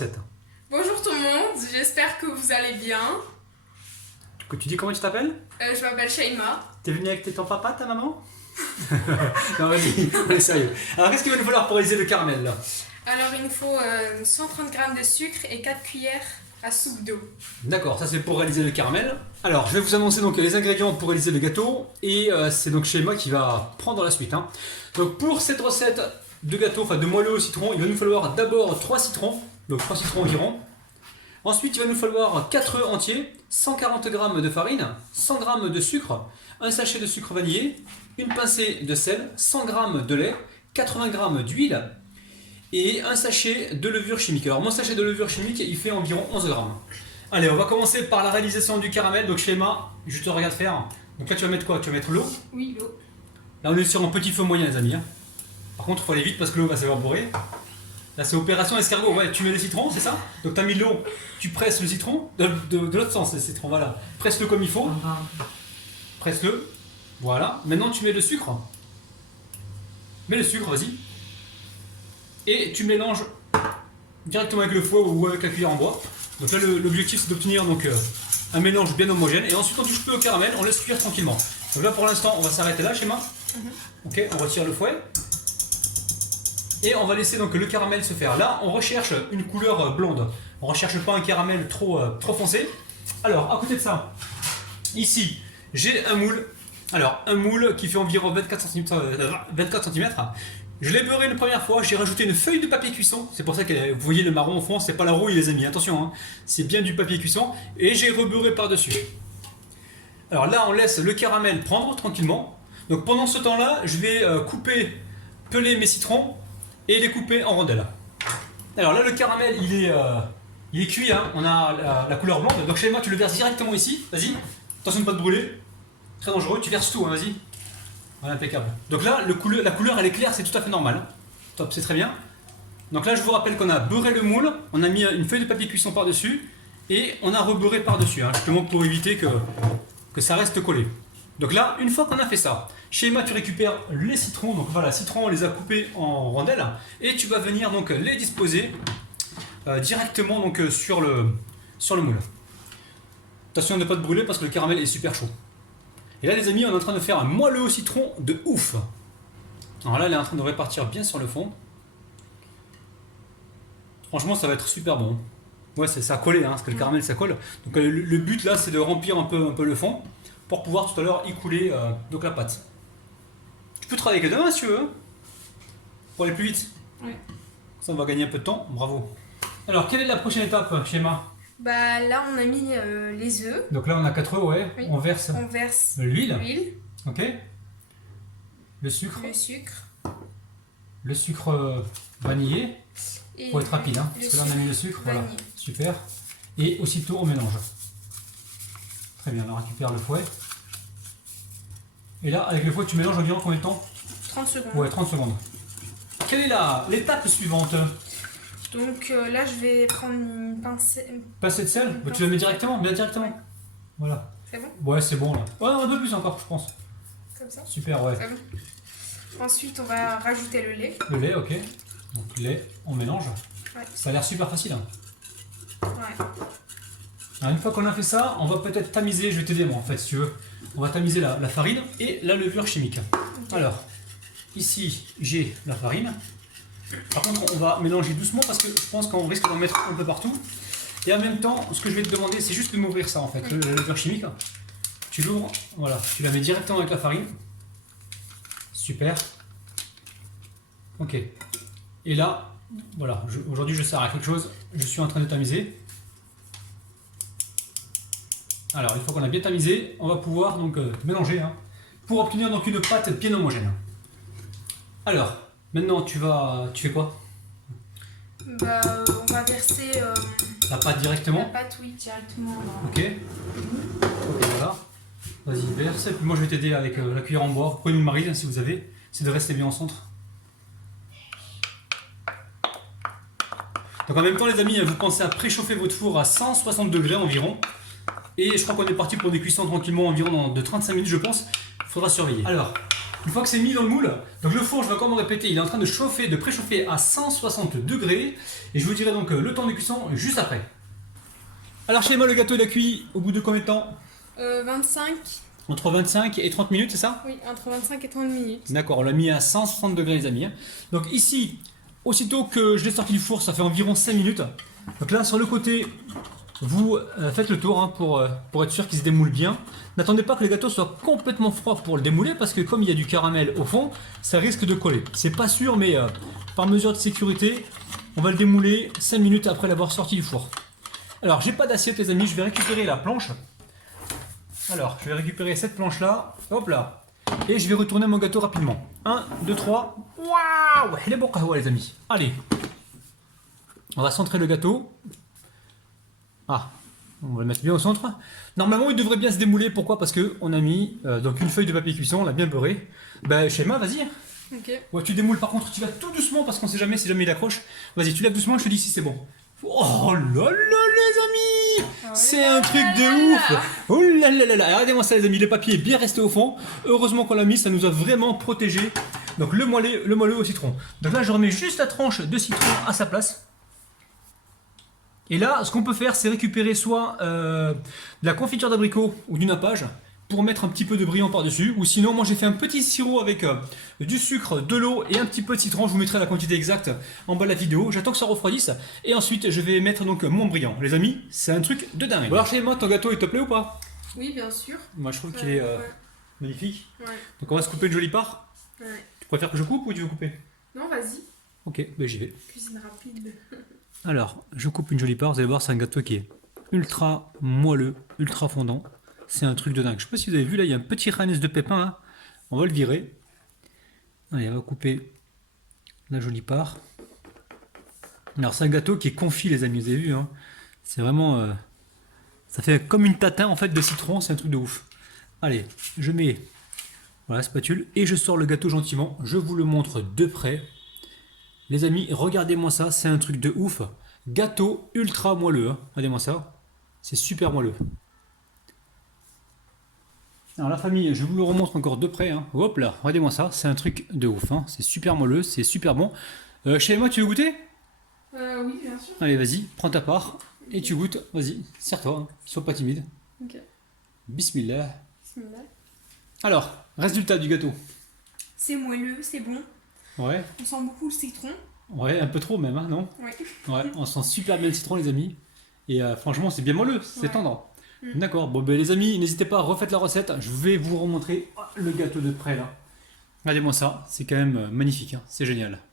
7. Bonjour tout le monde, j'espère que vous allez bien. Tu dis comment tu t'appelles? Je m'appelle Shaima. T'es venu avec ton papa, ta maman? Non, vas-y, on est sérieux. Alors, qu'est-ce qu'il va nous falloir pour réaliser le caramel là? Alors il nous faut 130 g de sucre et 4 cuillères à soupe d'eau. D'accord, ça c'est pour réaliser le caramel. Alors, je vais vous annoncer donc les ingrédients pour réaliser le gâteau et c'est donc Shaima qui va prendre la suite. Donc, pour cette recette de gâteau, enfin de moelleux au citron, il va nous falloir d'abord 3 citrons, donc 3 citrons environ. Ensuite, il va nous falloir 4 œufs entiers, 140 g de farine, 100 g de sucre, un sachet de sucre vanillé, une pincée de sel, 100 g de lait, 80 g d'huile et un sachet de levure chimique. Alors mon sachet de levure chimique, il fait environ 11 g. Allez, on va commencer par la réalisation du caramel. Donc Shaima, je te regarde faire. Donc là, tu vas mettre quoi? Tu vas mettre l'eau. Oui, l'eau. Là, on est sur un petit feu moyen, les amis. Par contre, il faut aller vite parce que l'eau va s'évaporer. Là, c'est opération escargot. Ouais, tu mets le citron, c'est ça? Donc, tu as mis l'eau, tu presses le citron, de l'autre sens, le citron, voilà. Presse-le comme il faut. Presse-le. Voilà. Maintenant, tu mets le sucre. Mets le sucre, vas-y. Et tu mélanges directement avec le fouet ou avec la cuillère en bois. Donc là, l'objectif, c'est d'obtenir donc un mélange bien homogène. Et ensuite, on touche peu au caramel, on laisse cuire tranquillement. Donc là, pour l'instant, on va s'arrêter là, Shaima. Ok, on retire le fouet. Et on va laisser donc le caramel se faire. Là, on recherche une couleur blonde. On ne recherche pas un caramel trop foncé. Alors, à côté de ça, ici, j'ai un moule. Alors, un moule qui fait environ 24 cm. Je l'ai beurré une première fois. J'ai rajouté une feuille de papier cuisson. C'est pour ça que vous voyez le marron au fond. C'est pas la rouille, les amis. Attention, c'est bien du papier cuisson. Et j'ai rebeurré par-dessus. Alors là, on laisse le caramel prendre tranquillement. Donc pendant ce temps-là, je vais peler mes citrons et les couper en rondelles. Alors là, le caramel, il est cuit, on a la couleur blonde. Donc Shaima, tu le verses directement ici, vas-y. Attention de ne pas te brûler, très dangereux, tu verses tout, vas-y. Voilà, impeccable. Donc là, la couleur, elle est claire, c'est tout à fait normal. Top, c'est très bien. Donc là, je vous rappelle qu'on a beurré le moule, on a mis une feuille de papier cuisson par-dessus, et on a rebeurré par-dessus, justement pour éviter que ça reste collé. Donc là, une fois qu'on a fait ça, Shaima, tu récupères les citrons. Donc voilà, citrons, on les a coupés en rondelles. Et tu vas venir donc les disposer directement donc, sur le moule. Attention de ne pas te brûler parce que le caramel est super chaud. Et là les amis, on est en train de faire un moelleux au citron de ouf. Alors là, elle est en train de répartir bien sur le fond. Franchement, ça va être super bon. Ouais, ça a collé, parce que le caramel ça colle. Donc le but là, c'est de remplir un peu le fond pour pouvoir tout à l'heure y couler donc la pâte. Tu peux travailler avec les deux mains si tu veux, pour aller plus vite. Oui. Ça, on va gagner un peu de temps, bravo. Alors, quelle est la prochaine étape, Shaima? Bah là, on a mis les œufs. Donc là, on a 4 œufs, ouais. Oui. On verse l'huile. Ok. Le sucre. Le sucre vanillé. Et pour être rapide, parce que là, on a mis le sucre, vanillé. voilà. Super. Et aussitôt, on mélange. Très bien, on récupère le fouet. Et là, avec le fouet, tu mélanges environ combien de temps? 30 secondes. Ouais, 30 secondes. Quelle est l'étape suivante? Donc là, je vais prendre une pincée. Passer de sel? Tu la mets directement, bien directement. Ouais. Voilà. C'est bon? Ouais, c'est bon là. Ouais, un peu plus encore, je pense. Comme ça? Super, ouais. C'est bon. Ensuite, on va rajouter le lait. Le lait, ok. Donc lait, on mélange. Ouais. Ça a l'air super facile. Ouais. Alors, une fois qu'on a fait ça, on va peut-être tamiser, je vais t'aider moi en fait si tu veux. On va tamiser la farine et la levure chimique. Okay. Alors, ici j'ai la farine. Par contre, on va mélanger doucement parce que je pense qu'on risque d'en mettre un peu partout. Et en même temps, ce que je vais te demander, c'est juste de m'ouvrir ça en fait, la levure chimique. Tu l'ouvres, voilà, tu la mets directement avec la farine. Super. Ok. Et là, voilà, aujourd'hui je sers à quelque chose, je suis en train de tamiser. Alors, une fois qu'on a bien tamisé, on va pouvoir donc mélanger pour obtenir donc une pâte bien homogène. Alors, maintenant tu fais quoi? Bah, on va verser la pâte directement. la pâte, oui, directement. Ok. Ok, voilà. Vas-y, verse. Et puis moi je vais t'aider avec la cuillère en bois. Vous prenez une marine si vous avez. C'est de rester bien au centre. Donc en même temps les amis, vous pensez à préchauffer votre four à 160 degrés environ. Et je crois qu'on est parti pour des cuissons tranquillement environ de 35 minutes je pense. Il faudra surveiller. Alors, Une fois que c'est mis dans le moule, donc le four, je vais encore me répéter, il est en train de chauffer, de préchauffer à 160 degrés. Et je vous dirai donc le temps de cuisson juste après. Alors chez moi, le gâteau il a cuit au bout de combien de temps? 25. Entre 25 et 30 minutes, c'est ça? Oui, entre 25 et 30 minutes. D'accord, on l'a mis à 160 degrés les amis. Donc ici, aussitôt que je l'ai sorti du four, ça fait environ 5 minutes. Donc là, sur le côté, vous faites le tour hein, pour être sûr qu'il se démoule bien. N'attendez pas que le gâteau soit complètement froid pour le démouler parce que comme il y a du caramel au fond, ça risque de coller. C'est pas sûr, mais par mesure de sécurité, on va le démouler 5 minutes après l'avoir sorti du four. Alors, j'ai pas d'assiette les amis, je vais récupérer la planche. Alors, je vais récupérer cette planche là, hop là, et je vais retourner mon gâteau rapidement. 1, 2, 3, waouh, il est bon les amis. Allez, on va centrer le gâteau. Ah, on va le mettre bien au centre. Normalement, il devrait bien se démouler. Pourquoi? Parce que on a mis donc une feuille de papier cuisson, on l'a bien beurré. Ben, Shema, vas-y. Ok. Ouais, tu démoules. Par contre, tu vas tout doucement parce qu'on sait jamais si jamais il accroche. Vas-y, tu lèves doucement. Je te dis si c'est bon. Oh là là, les amis, c'est un truc de ouf. Oh là là là là. Regardez-moi ça, les amis. Le papier est bien resté au fond. Heureusement qu'on l'a mis, ça nous a vraiment protégé. Donc le moelleux au citron. Donc là, je remets juste la tranche de citron à sa place. Et là, ce qu'on peut faire, c'est récupérer soit de la confiture d'abricot ou du nappage pour mettre un petit peu de brillant par-dessus. Ou sinon, moi j'ai fait un petit sirop avec du sucre, de l'eau et un petit peu de citron. Je vous mettrai la quantité exacte en bas de la vidéo. J'attends que ça refroidisse. Et ensuite, je vais mettre donc mon brillant. Les amis, c'est un truc de dingue. Bon, alors chez moi, ton gâteau, il te plaît ou pas? Oui, bien sûr. Moi, je trouve qu'il est Ouais. magnifique. Ouais. Donc on va se couper une jolie part. Ouais. Tu préfères que je coupe ou tu veux couper? Non, vas-y. Ok, ben j'y vais. Cuisine rapide. Alors, je coupe une jolie part, vous allez voir, c'est un gâteau qui est ultra moelleux, ultra fondant. C'est un truc de dingue. Je sais pas si vous avez vu, là, il y a un petit ranès de pépins, là. On va le virer. Allez, on va couper la jolie part. Alors, c'est un gâteau qui est confit, les amis, vous avez vu, hein. C'est vraiment... ça fait comme une tatin, en fait, de citron, c'est un truc de ouf. Allez, je mets... Voilà, spatule, et je sors le gâteau gentiment. Je vous le montre de près. Les amis, regardez-moi ça, c'est un truc de ouf. Gâteau ultra moelleux, hein. Regardez-moi ça. C'est super moelleux. Alors la famille, je vous le remontre encore de près, hein. Hop là, regardez-moi ça, c'est un truc de ouf, hein. C'est super moelleux, c'est super bon. Chez moi, tu veux goûter? Oui, bien sûr. Allez, vas-y, prends ta part et tu goûtes. Vas-y, serre-toi, hein. Sois pas timide. Ok. Bismillah. Bismillah. Alors, résultat du gâteau. C'est moelleux, c'est bon. Ouais, On sent beaucoup le citron. ouais, un peu trop même, hein, non? Oui. Ouais, on sent super bien le citron, les amis. Et franchement, c'est bien moelleux, c'est Ouais. tendre. Mm. D'accord, bon ben les amis, n'hésitez pas à refaire la recette. Je vais vous remontrer le gâteau de près là. Regardez-moi ça, c'est quand même magnifique, hein. C'est génial.